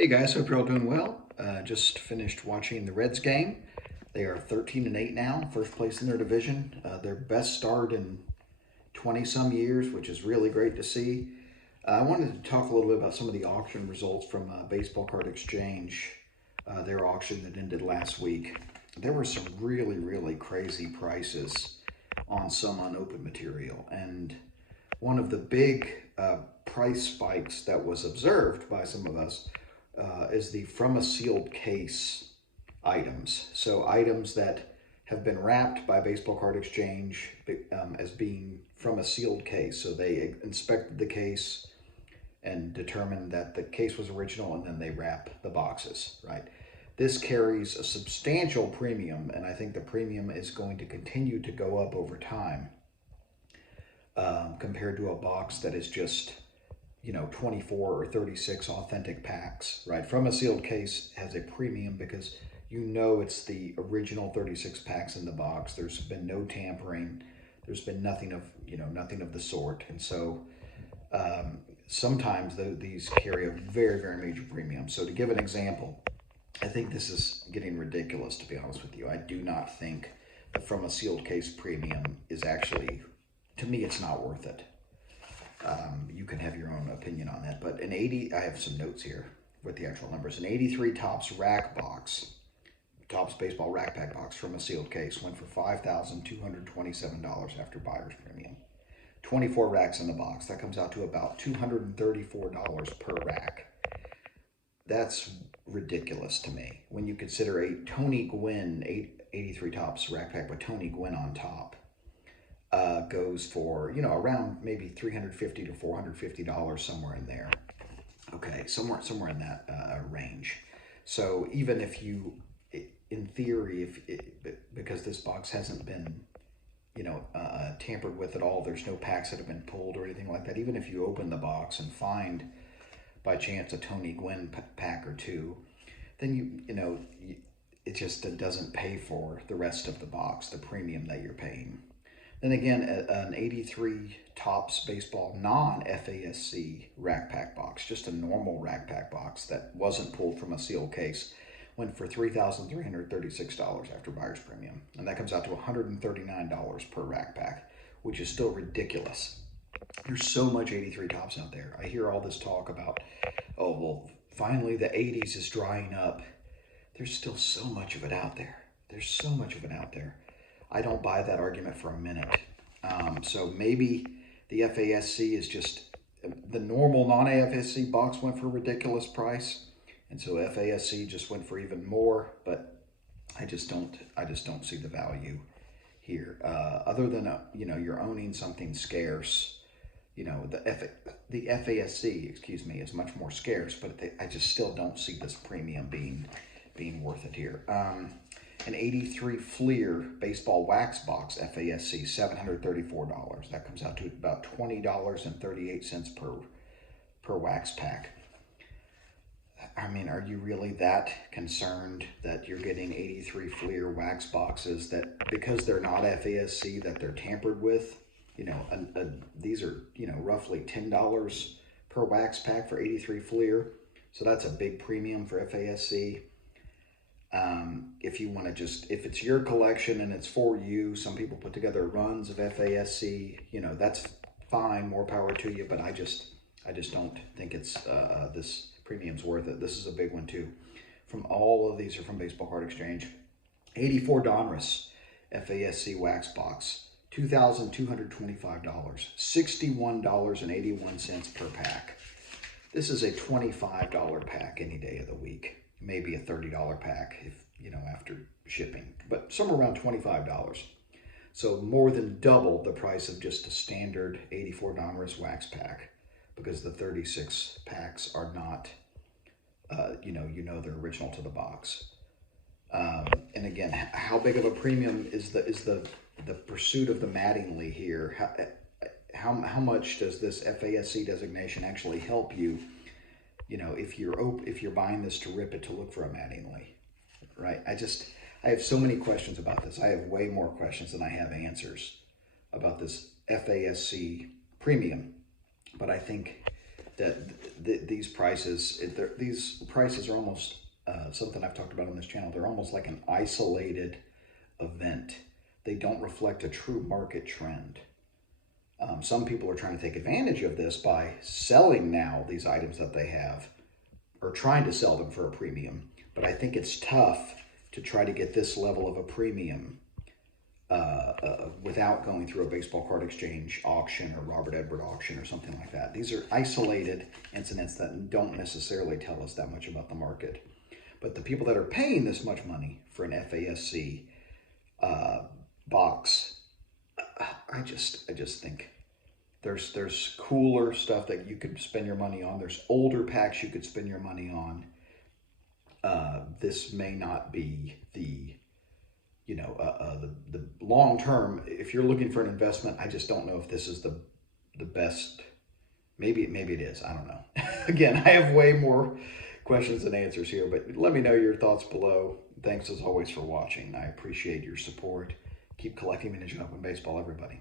Hey guys, hope you're all doing well. Just finished watching the Reds game. They are 13-8 now, first place in their division. Their best start in 20 some years, which is really great to see. I wanted to talk a little bit about some of the auction results from Baseball Card Exchange, their auction that ended last week. There were some really crazy prices on some unopened material, and one of the big price spikes that was observed by some of us is the from a sealed case items. So items that have been wrapped by Baseball Card Exchange as being from a sealed case. So they inspected the case and determined that the case was original, and then they wrap the boxes, right? This carries a substantial premium, and I think the premium is going to continue to go up over time compared to a box that is just 24 or 36 authentic packs, right? From a sealed case has a premium because it's the original 36 packs in the box. There's been no tampering. There's been nothing of the sort. And so sometimes these carry a very major premium. So to give an example, I think this is getting ridiculous, to be honest with you. I do not think the from a sealed case premium is actually, to me, it's not worth it. You can have your own opinion on that. But I have some notes here with the actual numbers. An 83 Topps rack box, Topps baseball rack pack box from a sealed case went for $5,227 after buyer's premium. 24 racks in the box. That comes out to about $234 per rack. That's ridiculous to me. When you consider a Tony Gwynn 83 Topps rack pack with Tony Gwynn on top, goes for around maybe $350 to $450, somewhere in there. Okay, somewhere in that range. So even if you, in theory, because this box hasn't been tampered with at all, there's no packs that have been pulled or anything like that. Even if you open the box and find by chance a Tony Gwynn pack or two, then it just doesn't pay for the rest of the box, the premium that you're paying. Then again, an 83 Topps baseball non-FASC rack pack box, just a normal rack pack box that wasn't pulled from a sealed case, went for $3,336 after buyer's premium. And that comes out to $139 per rack pack, which is still ridiculous. There's so much 83 Topps out there. I hear all this talk about, oh, well, finally the 80s is drying up. There's still so much of it out there. I don't buy that argument for a minute. So maybe the FASC is just, the normal non-AFSC box went for a ridiculous price, and so FASC just went for even more. But I just don't see the value here. Other than you're owning something scarce. The FASC, excuse me, is much more scarce, but I just still don't see this premium being worth it here. An 83 Fleer baseball wax box FASC, $734. That comes out to about $20.38 per wax pack. I mean, are you really that concerned that you're getting 83 Fleer wax boxes that, because they're not FASC, that they're tampered with? These are roughly $10 per wax pack for 83 Fleer, so that's a big premium for FASC. If you want to if it's your collection and it's for you, some people put together runs of FASC, that's fine, more power to you, but I just don't think it's this premium's worth it. This is a big one too. From all of these are from Baseball Card Exchange. 84 Donruss FASC wax box, $2,225, $61.81 per pack. This is a $25 pack any day of the week. Maybe a $30 pack if after shipping, but somewhere around $25. So more than double the price of just a standard 84 Donruss wax pack, because the 36 packs are not they're original to the box. And again, how big of a premium is the pursuit of the Mattingly here? How much does this FASC designation actually help you? If you're buying this to rip it to look for a Mattingly, right? I have so many questions about this. I have way more questions than I have answers about this FASC premium. But I think that these prices, these prices are almost something I've talked about on this channel. They're almost like an isolated event. They don't reflect a true market trend. Some people are trying to take advantage of this by selling now these items that they have, or trying to sell them for a premium. But I think it's tough to try to get this level of a premium without going through a baseball card exchange auction or Robert Edward auction or something like that. These are isolated incidents that don't necessarily tell us that much about the market. But the people that are paying this much money for an FASC box, I just think there's cooler stuff that you could spend your money on. There's older packs you could spend your money on. This may not be the the long term. If you're looking for an investment, I just don't know if this is the best. Maybe it is. I don't know. Again, I have way more questions than answers here, but let me know your thoughts below. Thanks as always for watching. I appreciate your support. Keep collecting vintage and open baseball, everybody.